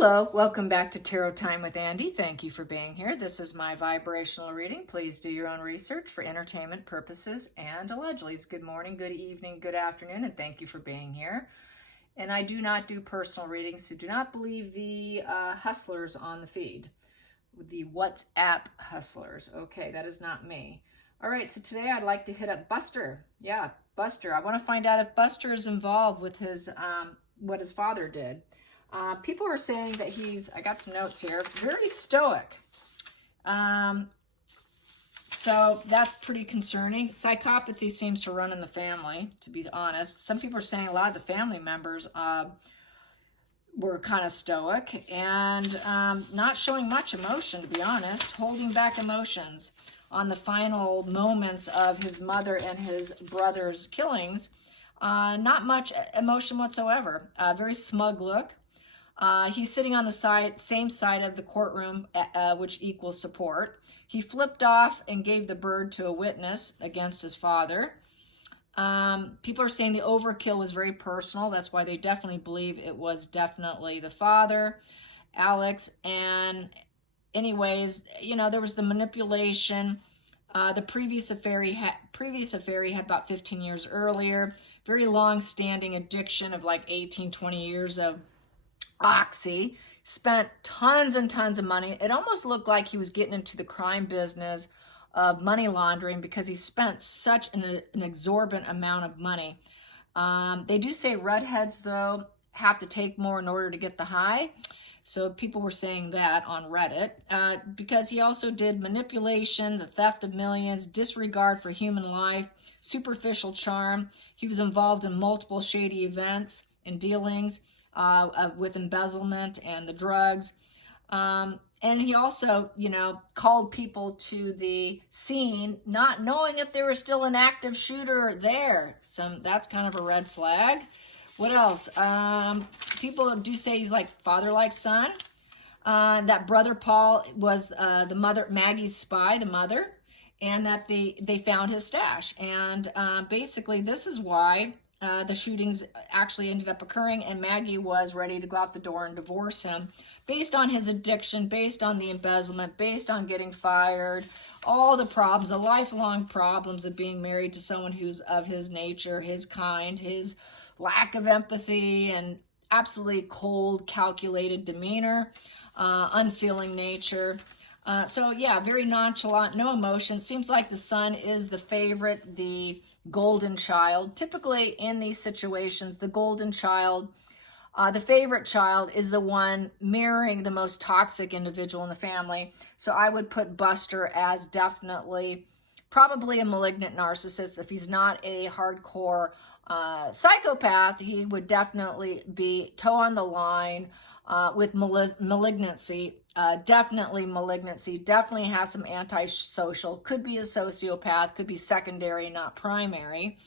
Hello, welcome back to Tarot Time with Andy. Thank you for being here. This is my vibrational reading. Please do your own research for entertainment purposes and allegedly. Good morning, good evening, good afternoon, and thank you for being here. And I do not do personal readings, so do not believe the hustlers on the feed, the WhatsApp hustlers. Okay, that is not me. All right, so today I'd like to hit up Buster. Yeah, Buster. I want to find out if Buster is involved with his what his father did. People are saying that he's, I got some notes here, very stoic. So that's pretty concerning. Psychopathy seems to run in the family, to be honest. Some people are saying a lot of the family members were kind of stoic and not showing much emotion, to be honest, holding back emotions on the final moments of his mother and his brother's killings. Not much emotion whatsoever. Very smug look. He's sitting on the same side of the courtroom, which equals support. He flipped off and gave the bird to a witness against his father. People are saying the overkill was very personal. That's why they definitely believe it was definitely the father, Alex. And anyways, you know, there was the manipulation. The previous affair he had about 15 years earlier. Very long-standing addiction of like 18, 20 years of Oxy. Spent tons and tons of money. It almost looked like he was getting into the crime business of money laundering because he spent such an exorbitant amount of money. They do say redheads, though, have to take more in order to get the high. So people were saying that on Reddit because he also did manipulation, the theft of millions, disregard for human life, superficial charm. He was involved in multiple shady events and dealings with embezzlement and the drugs. And he also, you know, called people to the scene, not knowing if there was still an active shooter there. So that's kind of a red flag. What else? People do say he's like father like son. That brother Paul was the mother, Maggie's spy, the mother, and that they found his stash. And basically this is why the shootings actually ended up occurring, and Maggie was ready to go out the door and divorce him based on his addiction, based on the embezzlement, based on getting fired, all the problems, the lifelong problems of being married to someone who's of his nature, his kind, his lack of empathy, and absolutely cold, calculated demeanor, unfeeling nature. So yeah, very nonchalant, no emotion. Seems like the son is the favorite, the golden child. Typically in these situations, the golden child, the favorite child is the one mirroring the most toxic individual in the family. So I would put Buster as definitely probably a malignant narcissist. If he's not a hardcore psychopath, he would definitely be toe on the line with malignancy. Definitely malignancy, definitely has some antisocial, could be a sociopath, could be secondary, not primary.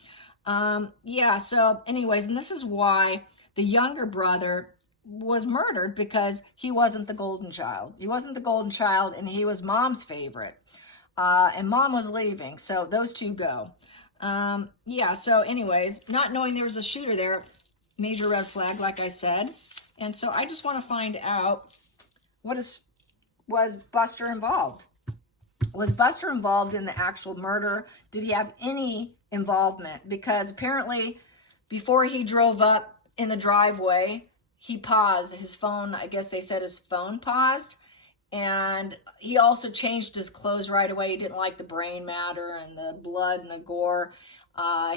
Yeah, so anyways, and this is why the younger brother was murdered, because he wasn't the golden child. He wasn't the golden child, and he was mom's favorite. And mom was leaving, so those two go. Yeah, so anyways, not knowing there was a shooter there, major red flag, like I said. And so I just want to find out, was Buster involved? Was Buster involved in the actual murder? Did he have any involvement? Because apparently before he drove up in the driveway, he paused. His phone, I guess they said his phone paused. And he also changed his clothes right away. He didn't like the brain matter and the blood and the gore.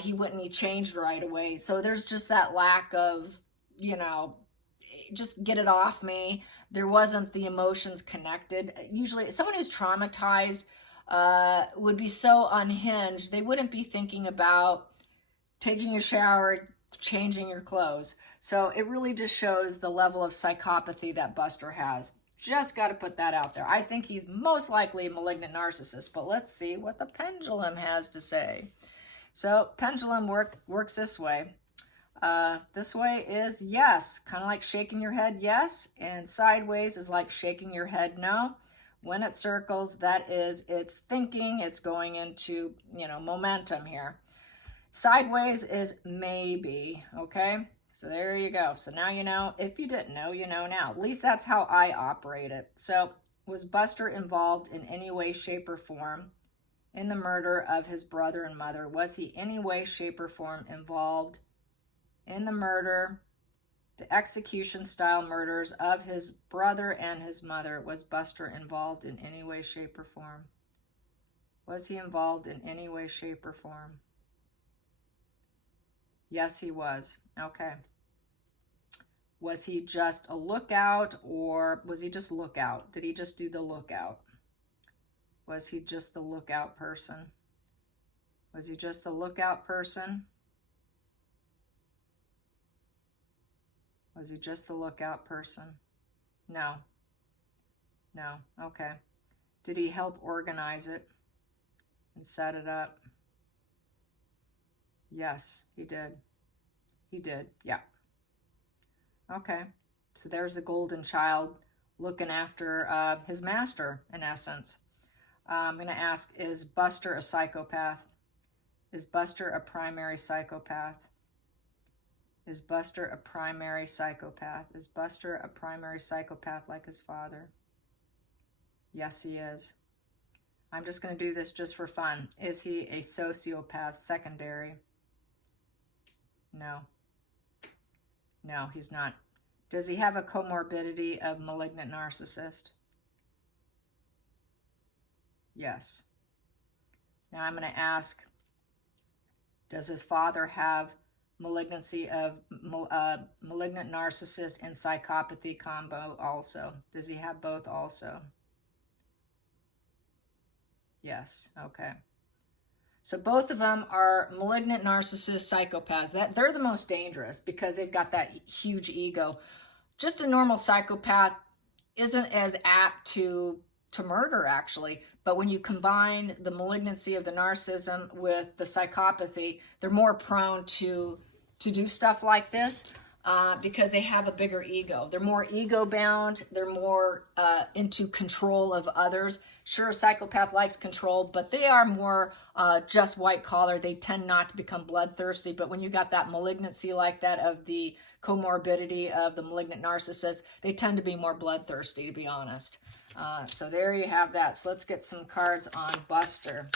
He changed right away. So there's just that lack of, you know, just get it off me. There wasn't the emotions connected. Usually someone who's traumatized would be so unhinged. They wouldn't be thinking about taking a shower, changing your clothes. So it really just shows the level of psychopathy that Buster has. Just got to put that out there. I think he's most likely a malignant narcissist, but let's see what the pendulum has to say. So pendulum works this way. This way is yes, kind of like shaking your head yes, and sideways is like shaking your head no. When it circles, that is, it's thinking, it's going into, you know, momentum here. Sideways is maybe, okay? So there you go. So now you know. If you didn't know, you know now. At least that's how I operate it. So was Buster involved in any way, shape, or form in the murder of his brother and mother? Was he any way, shape, or form involved in the murder, the execution-style murders of his brother and his mother? Was Buster involved in any way, shape, or form? Was he involved in any way, shape, or form? Yes, he was. Okay. Was he just a lookout, or was he just lookout? Did he just do the lookout? Was he just the lookout person? Was he just the lookout person? Was he just the lookout person? No. No. Okay. Did he help organize it and set it up? Yes, he did. He did, yeah. Okay, so there's the golden child looking after his master, in essence. I'm going to ask, is Buster a psychopath? Is Buster a primary psychopath? Is Buster a primary psychopath? Is Buster a primary psychopath like his father? Yes, he is. I'm just going to do this just for fun. Is he a sociopath secondary? No. No, he's not. Does he have a comorbidity of malignant narcissist? Yes. Now I'm going to ask, does his father have malignancy of malignant narcissist and psychopathy combo also? Does he have both also? Yes. Okay. So both of them are malignant narcissists, psychopaths. They're the most dangerous because they've got that huge ego. Just a normal psychopath isn't as apt to murder, actually. But when you combine the malignancy of the narcissism with the psychopathy, they're more prone to do stuff like this because they have a bigger ego. They're more ego-bound. They're more into control of others. Sure, a psychopath likes control, but they are more just white-collar. They tend not to become bloodthirsty. But when you got that malignancy like that of the comorbidity of the malignant narcissist, they tend to be more bloodthirsty, to be honest. So there you have that. So let's get some cards on Buster.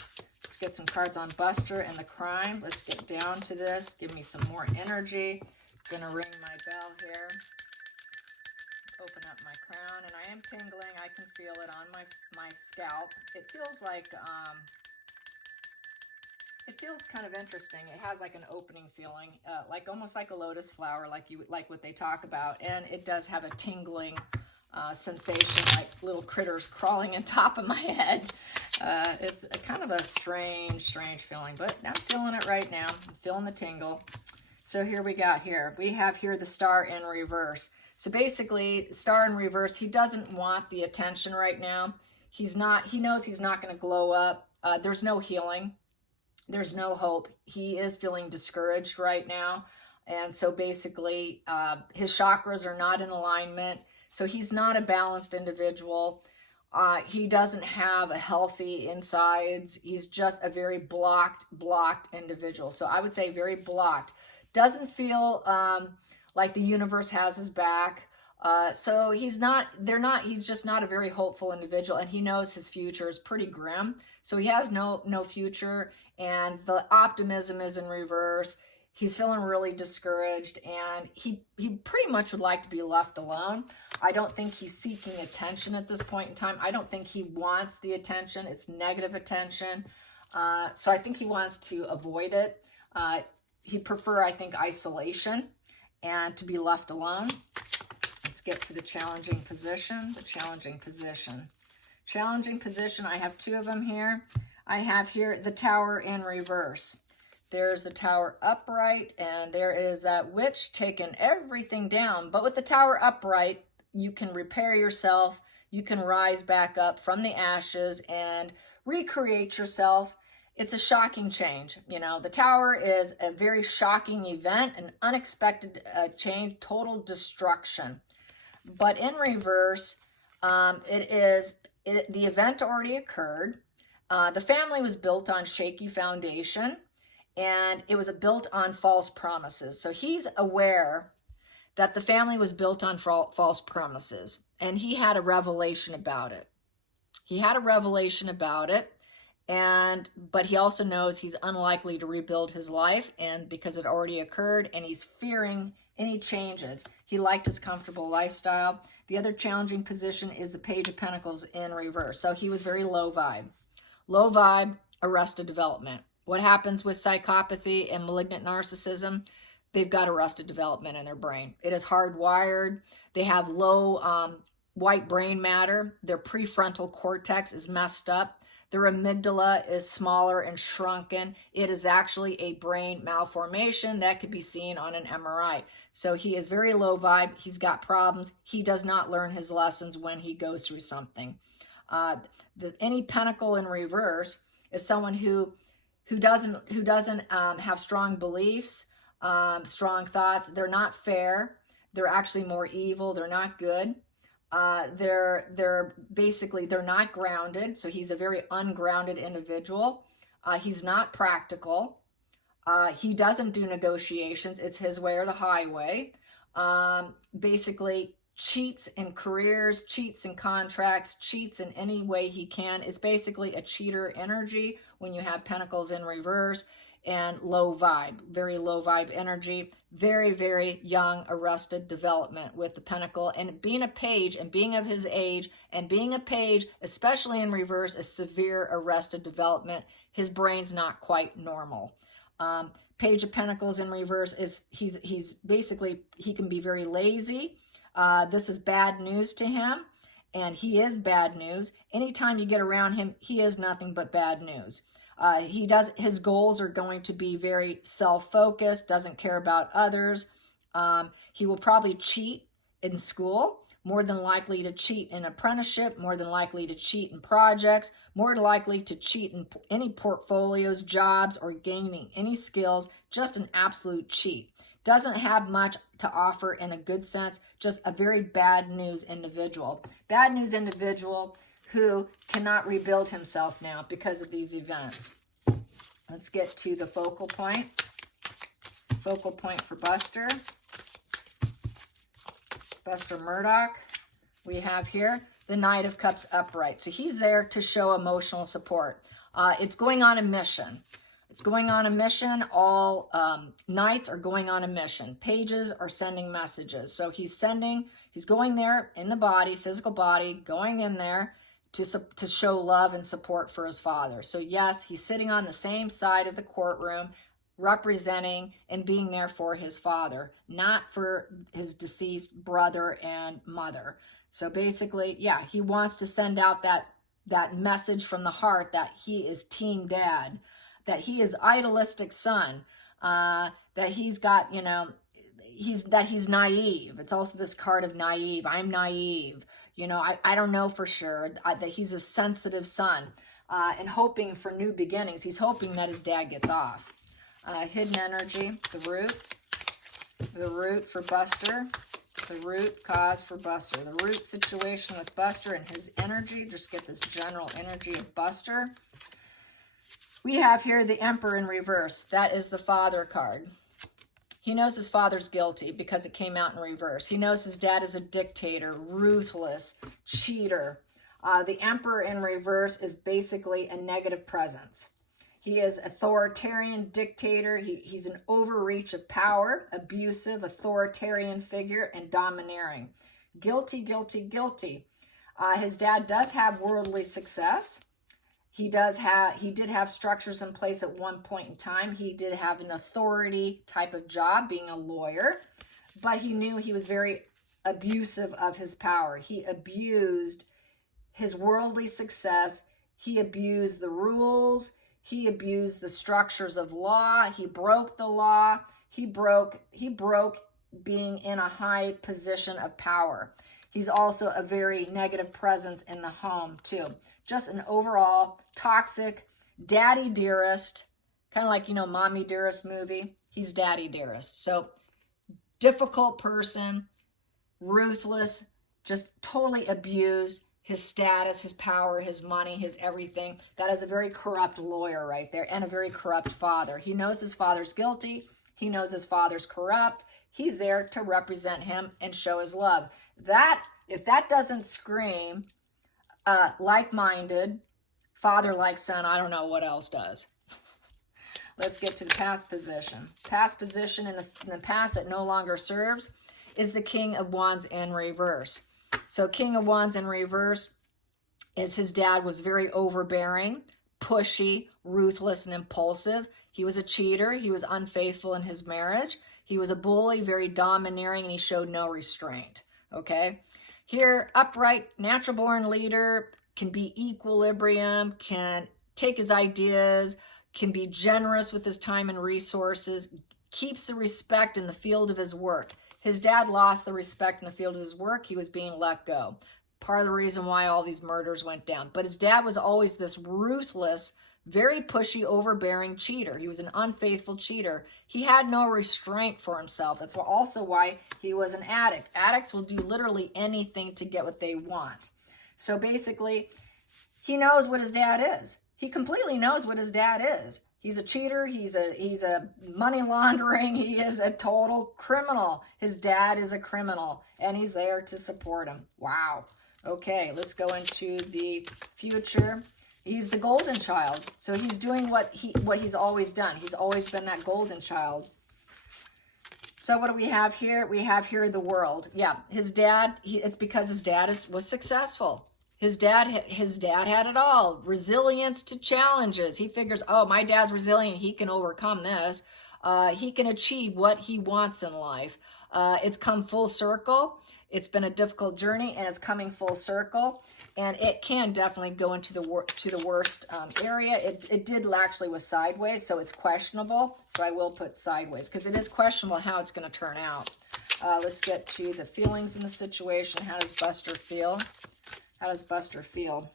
Let's get some cards on Buster and the crime. Let's get down to this. Give me some more energy. I'm going to ring my bell here. Open up my crown, and I am tingling. I can feel it on my scalp. It feels like, it feels kind of interesting. It has like an opening feeling, like almost like a lotus flower, like what they talk about. And it does have a tingling sensation, like little critters crawling on top of my head. It's a kind of a strange feeling, but I'm feeling it right now. I'm feeling the tingle. So here we have here the star in reverse. So basically, star in reverse, he doesn't want the attention right now. He knows he's not going to glow up. There's no healing. There's no hope. He is feeling discouraged right now. And so basically, his chakras are not in alignment. So he's not a balanced individual. He doesn't have a healthy insides. He's just a very blocked individual. So I would say very blocked. Doesn't feel like the universe has his back. So he's just not a very hopeful individual, and he knows his future is pretty grim. So he has no future, and the optimism is in reverse. He's feeling really discouraged, and he pretty much would like to be left alone. I don't think he's seeking attention at this point in time. I don't think he wants the attention. It's negative attention. So I think he wants to avoid it. He'd prefer, I think, isolation and to be left alone. Let's get to the challenging position. The challenging position. Challenging position, I have two of them here. I have here the tower in reverse. There's the tower upright, and there is that witch taking everything down. But with the tower upright, you can repair yourself. You can rise back up from the ashes and recreate yourself. It's a shocking change. You know, the tower is a very shocking event, an unexpected change, total destruction. But in reverse, the event already occurred. The family was built on shaky foundation, and it was built on false promises. So he's aware that the family was built on false promises, and he had a revelation about it. He had a revelation about it, but he also knows he's unlikely to rebuild his life, and because it already occurred, and he's fearing any changes. He liked his comfortable lifestyle. The other challenging position is the Page of Pentacles in reverse. So he was very low vibe. Low vibe, arrested development. What happens with psychopathy and malignant narcissism? They've got arrested development in their brain. It is hardwired. They have low white brain matter. Their prefrontal cortex is messed up. Their amygdala is smaller and shrunken. It is actually a brain malformation that could be seen on an MRI. So he is very low vibe. He's got problems. He does not learn his lessons when he goes through something. Any pentacle in reverse is someone who doesn't have strong beliefs, strong thoughts. They're not fair. They're actually more evil. They're not good. They're not grounded. So he's a very ungrounded individual. He's not practical. He doesn't do negotiations. It's his way or the highway. Basically cheats in careers, cheats in contracts, cheats in any way he can. It's basically a cheater energy when you have pentacles in reverse, and low vibe, very low vibe energy, very, very young arrested development with the pentacle. And being a page and being of his age and being a page, especially in reverse, is severe arrested development. His brain's not quite normal. Page of Pentacles in reverse is he's basically, he can be very lazy. This is bad news to him, and he is bad news. Anytime you get around him, he is nothing but bad news. His goals are going to be very self-focused, doesn't care about others. He will probably cheat in school, more than likely to cheat in apprenticeship, more than likely to cheat in projects, more likely to cheat in any portfolios, jobs, or gaining any skills, just an absolute cheat. Doesn't have much to offer in a good sense, just a very bad news individual. Bad news individual who cannot rebuild himself now because of these events. Let's get to the focal point. Focal point for Buster. Buster Murdaugh. We have here the Knight of Cups upright. So he's there to show emotional support. It's going on a mission. It's going on a mission. All knights are going on a mission. Pages are sending messages. So he's going there in the body, physical body, going in there to show love and support for his father. So yes, he's sitting on the same side of the courtroom, representing and being there for his father, not for his deceased brother and mother. So basically, yeah, he wants to send out that message from the heart that he is team dad, that he is idealistic son, that he's got, he's naive. It's also this card of naive. I'm naive. I don't know for sure that he's a sensitive son, and hoping for new beginnings. He's hoping that his dad gets off. Hidden energy, the root for Buster, the root cause for Buster, the root situation with Buster and his energy. Just get this general energy of Buster. We have here the Emperor in reverse. That is the father card. He knows his father's guilty because it came out in reverse. He knows his dad is a dictator, ruthless, cheater. The Emperor in reverse is basically a negative presence. He is authoritarian dictator. He's an overreach of power, abusive, authoritarian figure, and domineering. Guilty, guilty, guilty. His dad does have worldly success. He did have structures in place at one point in time. He did have an authority type of job, being a lawyer, but he knew he was very abusive of his power. He abused his worldly success. He abused the rules. He abused the structures of law. He broke the law. He broke being in a high position of power. He's also a very negative presence in the home too. Just an overall toxic daddy dearest, kind of like, mommy dearest movie. He's daddy dearest. So difficult person, ruthless, just totally abused his status, his power, his money, his everything. That is a very corrupt lawyer right there, and a very corrupt father. He knows his father's guilty. He knows his father's corrupt. He's there to represent him and show his love. That, if that doesn't scream like-minded, father like son, I don't know what else does. Let's get to the past position. Past position in the past that no longer serves is the King of Wands in reverse. So King of Wands in reverse is his dad was very overbearing, pushy, ruthless, and impulsive. He was a cheater. He was unfaithful in his marriage. He was a bully, very domineering, and he showed no restraint. Okay? Here, upright, natural-born leader, can be equilibrium, can take his ideas, can be generous with his time and resources, keeps the respect in the field of his work. His dad lost the respect in the field of his work. He was being let go. Part of the reason why all these murders went down. But his dad was always this ruthless, very pushy, overbearing cheater. He was an unfaithful cheater. He had no restraint for himself. That's also why he was an addict. Addicts will do literally anything to get what they want. So basically, he knows what his dad is. He completely knows what his dad is. He's a cheater. He's a money laundering. He is a total criminal. His dad is a criminal, and he's there to support him. Wow. Okay, let's go into the future. He's the golden child. So he's doing what he's always done. He's always been that golden child. So what do we have here? We have here the world. Yeah, his dad, it's because his dad was successful. His dad had it all. Resilience to challenges. He figures, oh, my dad's resilient. He can overcome this. He can achieve what he wants in life. It's come full circle. It's been a difficult journey, and it's coming full circle. And it can definitely go into the worst area. It did actually was sideways, so it's questionable. So I will put sideways because it is questionable how it's going to turn out. Let's get to the feelings in the situation. How does Buster feel? How does Buster feel?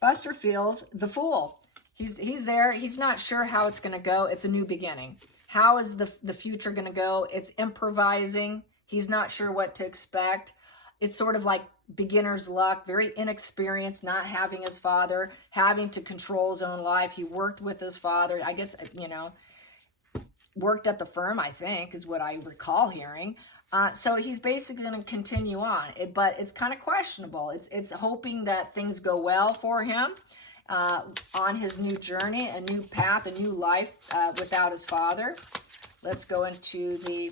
Buster feels the fool. He's there. He's not sure how it's going to go. It's a new beginning. How is the future going to go? It's improvising. He's not sure what to expect. It's sort of like beginner's luck, very inexperienced, not having his father, having to control his own life. He worked with his father. I guess, worked at the firm, I think, is what I recall hearing. So he's basically going to continue on, but it's kind of questionable. It's hoping that things go well for him on his new journey, a new path, a new life without his father. Let's go into the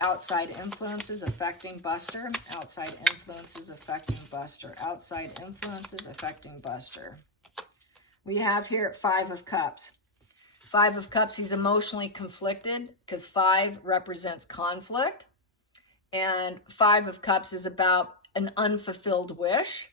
outside influences affecting Buster. Outside influences affecting Buster. Outside influences affecting Buster. We have here 5 of Cups. 5 of Cups, he's emotionally conflicted because 5 represents conflict. And 5 of Cups is about an unfulfilled wish.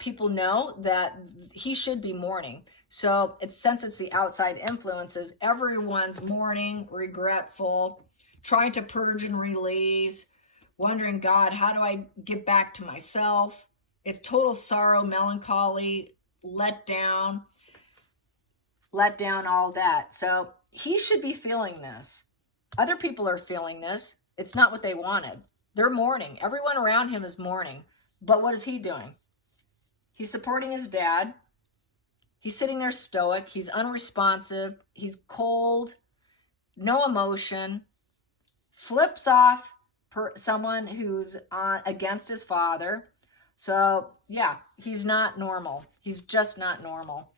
People know that he should be mourning. So since it's the outside influences, everyone's mourning, regretful, trying to purge and release, wondering, God, how do I get back to myself? It's total sorrow, melancholy, let down, all that. So he should be feeling this. Other people are feeling this. It's not what they wanted. They're mourning. Everyone around him is mourning. But what is he doing? He's supporting his dad. He's sitting there stoic. He's unresponsive. He's cold. No emotion. Flips off someone who's against his father. So, yeah, he's not normal. He's just not normal.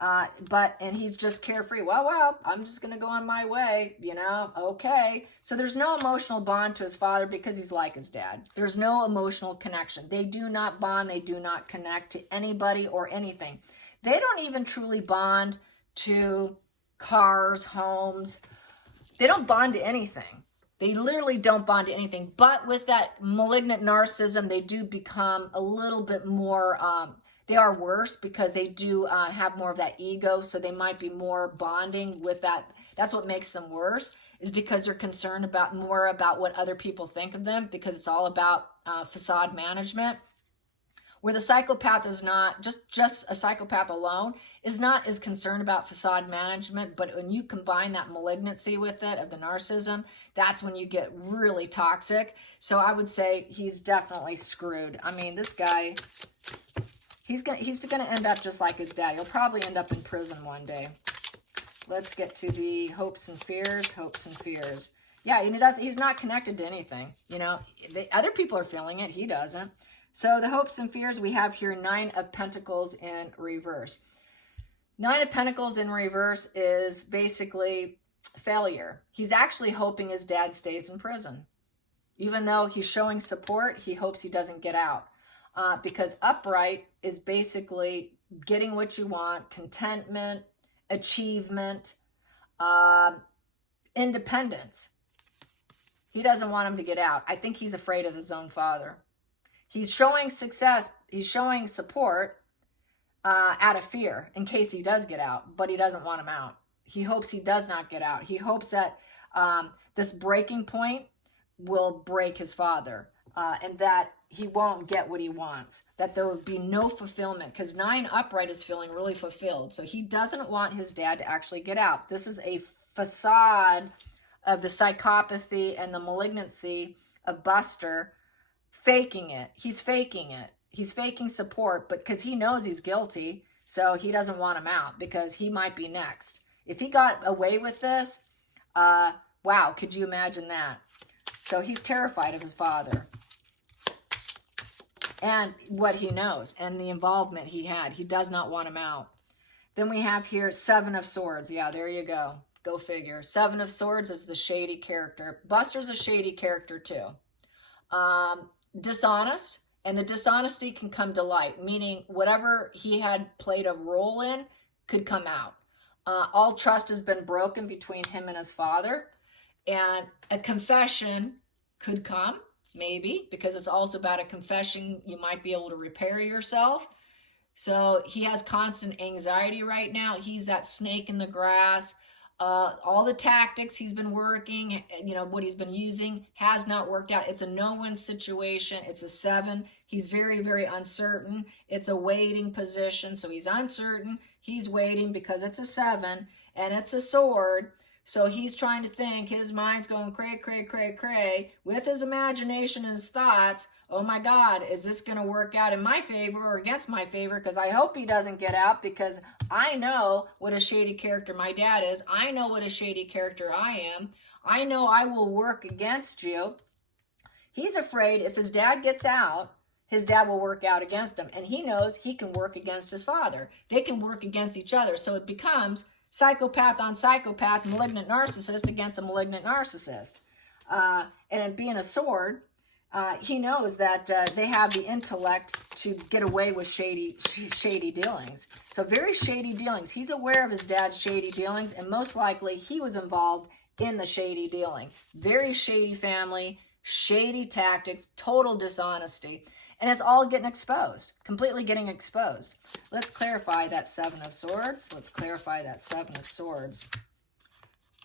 And he's just carefree. Well, I'm just going to go on my way, okay. So there's no emotional bond to his father because he's like his dad. There's no emotional connection. They do not bond. They do not connect to anybody or anything. They don't even truly bond to cars, homes. They don't bond to anything. They literally don't bond to anything. But with that malignant narcissism, they do become a little bit more... they are worse because they do have more of that ego, so they might be more bonding with that. That's what makes them worse, is because they're concerned more about what other people think of them, because it's all about facade management. Where the psychopath is not, just a psychopath alone, is not as concerned about facade management, but when you combine that malignancy with it, of the narcissism, that's when you get really toxic. So I would say he's definitely screwed. I mean, this guy, he's gonna end up just like his dad. He'll probably end up in prison one day. Let's get to the hopes and fears, hopes and fears. Yeah, and he's not connected to anything. You know, other people are feeling it, he doesn't. So the hopes and fears, we have here 9 of Pentacles in reverse. 9 of Pentacles in reverse is basically failure. He's actually hoping his dad stays in prison. Even though he's showing support, he hopes he doesn't get out. Because upright is basically getting what you want, contentment, achievement, independence. He doesn't want him to get out. I think he's afraid of his own father. He's showing success, he's showing support out of fear in case he does get out, but he doesn't want him out. He hopes he does not get out. He hopes that this breaking point will break his father and that he won't get what he wants, that there would be no fulfillment, because 9 upright is feeling really fulfilled. So he doesn't want his dad to actually get out. This is a facade of the psychopathy and the malignancy of Buster, faking it. He's faking it. He's faking support, but because he knows he's guilty, so he doesn't want him out because he might be next. If he got away with this, wow, could you imagine that? So he's terrified of his father and what he knows and the involvement he had. He does not want him out. Then we have here 7 of Swords. Yeah, there you go. Go figure. 7 of Swords is the shady character. Buster's a shady character too. Dishonest, and the dishonesty can come to light, meaning whatever he had played a role in could come out. All trust has been broken between him and his father, and a confession could come, maybe, because it's also about a confession. You might be able to repair yourself. So he has constant anxiety right now. He's that snake in the grass. All the tactics he's been working, you know, what he's been using has not worked out. It's a no-win situation. It's a 7. He's very, very uncertain. It's a waiting position. So he's uncertain. He's waiting because it's a 7 and it's a sword. So he's trying to think. His mind's going cray, cray, cray, cray with his imagination and his thoughts. Oh my God, is this going to work out in my favor or against my favor? Because I hope he doesn't get out, because I know what a shady character my dad is. I know what a shady character I am. I know I will work against you. He's afraid if his dad gets out, his dad will work out against him. And he knows he can work against his father. They can work against each other. So it becomes psychopath on psychopath, malignant narcissist against a malignant narcissist. And it being a sword, he knows that they have the intellect to get away with shady dealings. So very shady dealings. He's aware of his dad's shady dealings, and most likely he was involved in the shady dealing. Very shady family, shady tactics, total dishonesty. And it's all getting exposed, completely getting exposed. Let's clarify that 7 of Swords. Let's clarify that 7 of Swords.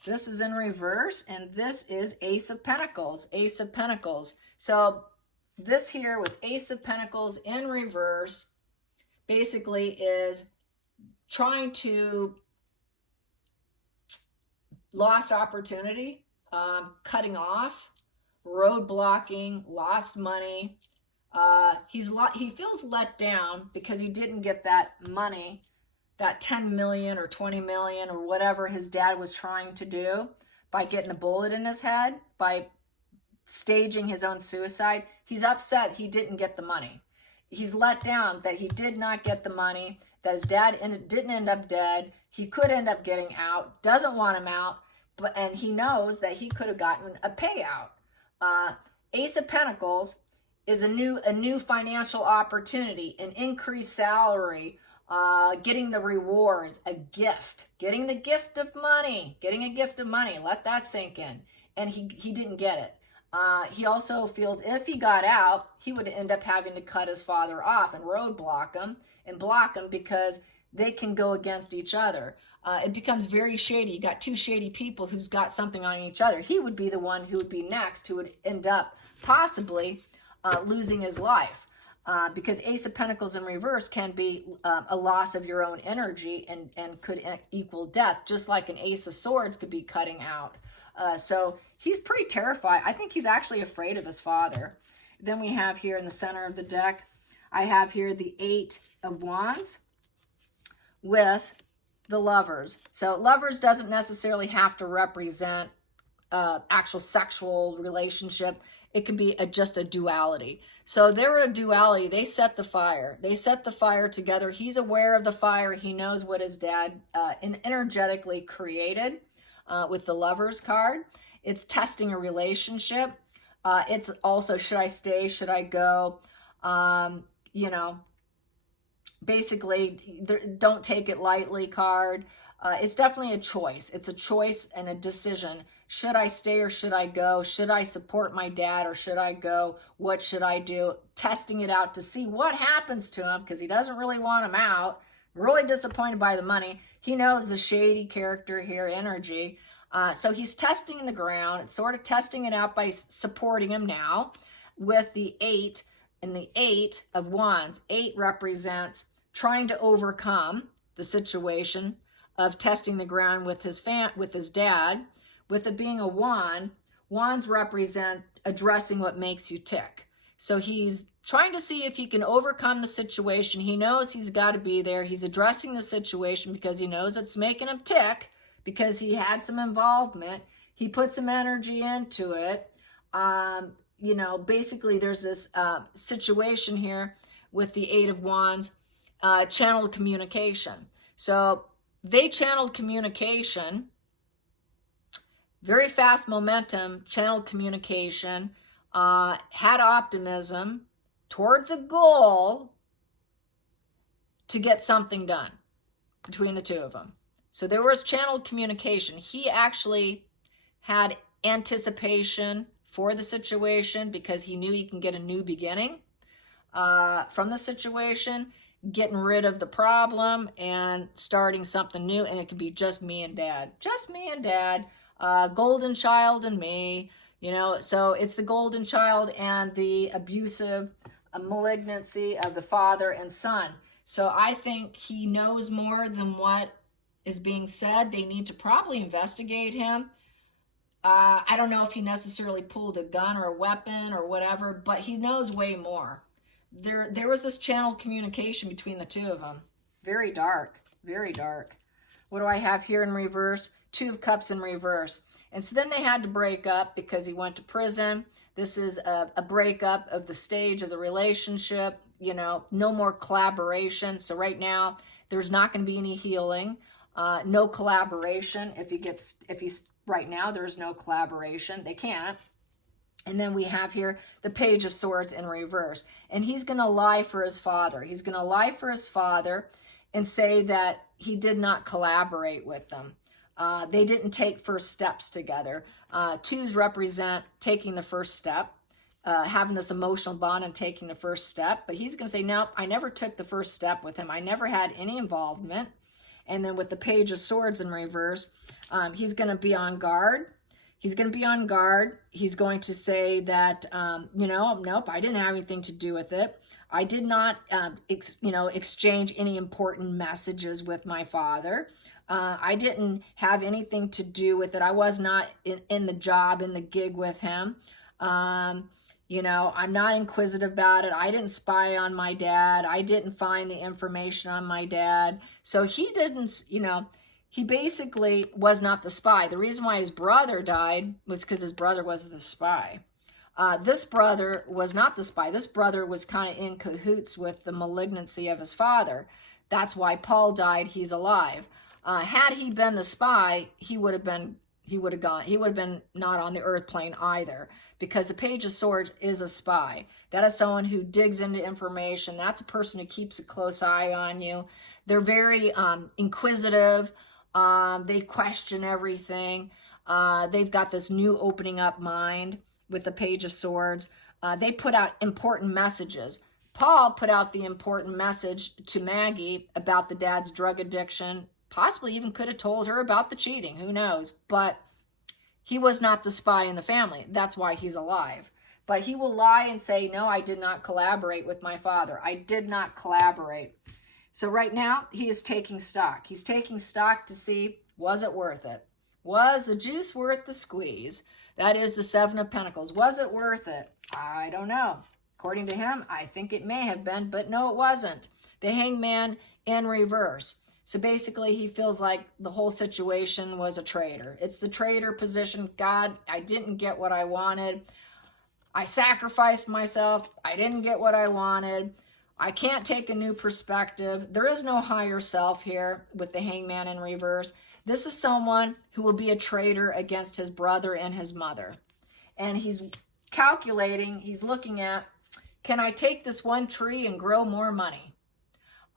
This is in reverse, and this is Ace of Pentacles. Ace of Pentacles. So this here with Ace of Pentacles in reverse basically is trying to lost opportunity, cutting off, road blocking, lost money. He feels let down because he didn't get that money, that 10 million or 20 million or whatever his dad was trying to do by getting a bullet in his head, by staging his own suicide. He's upset he didn't get the money. He's let down that he did not get the money, that his dad didn't end up dead. He could end up getting out, doesn't want him out, and he knows that he could have gotten a payout. Ace of Pentacles is a new financial opportunity, an increased salary, getting the rewards, a gift, getting the gift of money, let that sink in. And he didn't get it. He also feels if he got out, he would end up having to cut his father off and roadblock him and block him because they can go against each other. It becomes very shady. You got 2 shady people who's got something on each other. He would be the one who would be next, who would end up possibly losing his life. because Ace of Pentacles in reverse can be a loss of your own energy and could equal death, just like an Ace of Swords could be cutting out. So he's pretty terrified. I think he's actually afraid of his father. Then we have here in the center of the deck, I have here the 8 of Wands with the Lovers. So Lovers doesn't necessarily have to represent actual sexual relationship. It can be just a duality. So they were a duality. They set the fire. They set the fire together. He's aware of the fire. He knows what his dad energetically created with the Lovers card. It's testing a relationship. It's also, should I stay? Should I go? You know, basically, don't take it lightly card. It's definitely a choice. It's a choice and a decision. Should I stay or should I go? Should I support my dad or should I go? What should I do? Testing it out to see what happens to him, because he doesn't really want him out. Really disappointed by the money. He knows the shady character here, energy. So he's testing the ground, sort of testing it out by supporting him now with the 8 and the 8 of Wands. 8 represents trying to overcome the situation of testing the ground with his dad. With it being a wand, wands represent addressing what makes you tick. So he's trying to see if he can overcome the situation. He knows he's got to be there. He's addressing the situation because he knows it's making him tick, because he had some involvement. He put some energy into it. You know, basically there's this situation here with the 8 of Wands, channeled communication. So they channeled communication, very fast momentum, channeled communication, had optimism towards a goal to get something done between the two of them. So there was channeled communication. He actually had anticipation for the situation because he knew he can get a new beginning from the situation, getting rid of the problem and starting something new. And it could be just me and dad, golden child and me, you know. So it's the golden child and the abusive malignancy of the father and son. So I think he knows more than what is being said. They need to probably investigate him. I don't know if he necessarily pulled a gun or a weapon or whatever, but he knows way more. There was this channeled communication between the two of them. Very dark, very dark. What do I have here in reverse? 2 of Cups in reverse. And so then they had to break up because he went to prison. This is a breakup of the stage of the relationship. You know, no more collaboration. So right now, there's not going to be any healing. No collaboration. Right now, there's no collaboration. They can't. And then we have here the Page of Swords in reverse. And he's going to lie for his father. He's going to lie for his father and say that he did not collaborate with them. They didn't take first steps together. 2s represent taking the first step, having this emotional bond and taking the first step. But he's going to say, nope, I never took the first step with him. I never had any involvement. And then with the Page of Swords in reverse, he's going to be on guard. He's going to be on guard. He's going to say that, nope, I didn't have anything to do with it. I did not, exchange any important messages with my father. I didn't have anything to do with it. I was not in the job, in the gig with him. I'm not inquisitive about it. I didn't spy on my dad. I didn't find the information on my dad. So he didn't, he basically was not the spy. The reason why his brother died was because his brother was the spy. This brother was not the spy. This brother was kind of in cahoots with the malignancy of his father. That's why Paul died. He's alive. Had he been the spy, he would have been not on the earth plane either, because the Page of Swords is a spy. That is someone who digs into information. That's a person who keeps a close eye on you. They're very inquisitive. They question everything. They've got this new opening up mind with the Page of Swords. They put out important messages. Paul put out the important message to Maggie about the dad's drug addiction. Possibly even could have told her about the cheating. Who knows? But he was not the spy in the family. That's why he's alive. But he will lie and say, no, I did not collaborate with my father. I did not collaborate. So right now, he is taking stock. He's taking stock to see, was it worth it? Was the juice worth the squeeze? That is the Seven of Pentacles. Was it worth it? I don't know. According to him, I think it may have been, but no, it wasn't. The Hangman in reverse. So basically, he feels like the whole situation was a traitor. It's the traitor position. God, I didn't get what I wanted. I sacrificed myself. I didn't get what I wanted. I can't take a new perspective. There is no higher self here with the Hangman in reverse. This is someone who will be a traitor against his brother and his mother. And he's calculating, he's looking at, can I take this one tree and grow more money?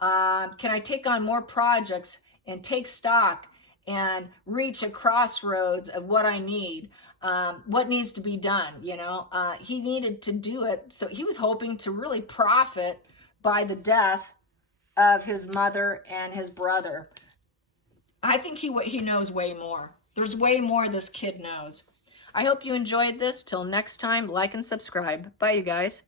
Can I take on more projects and take stock and reach a crossroads of what I need? What needs to be done, you know? He needed to do it. So he was hoping to really profit by the death of his mother and his brother. I think he knows way more. There's way more this kid knows. I hope you enjoyed this. Till next time, like and subscribe. Bye, you guys.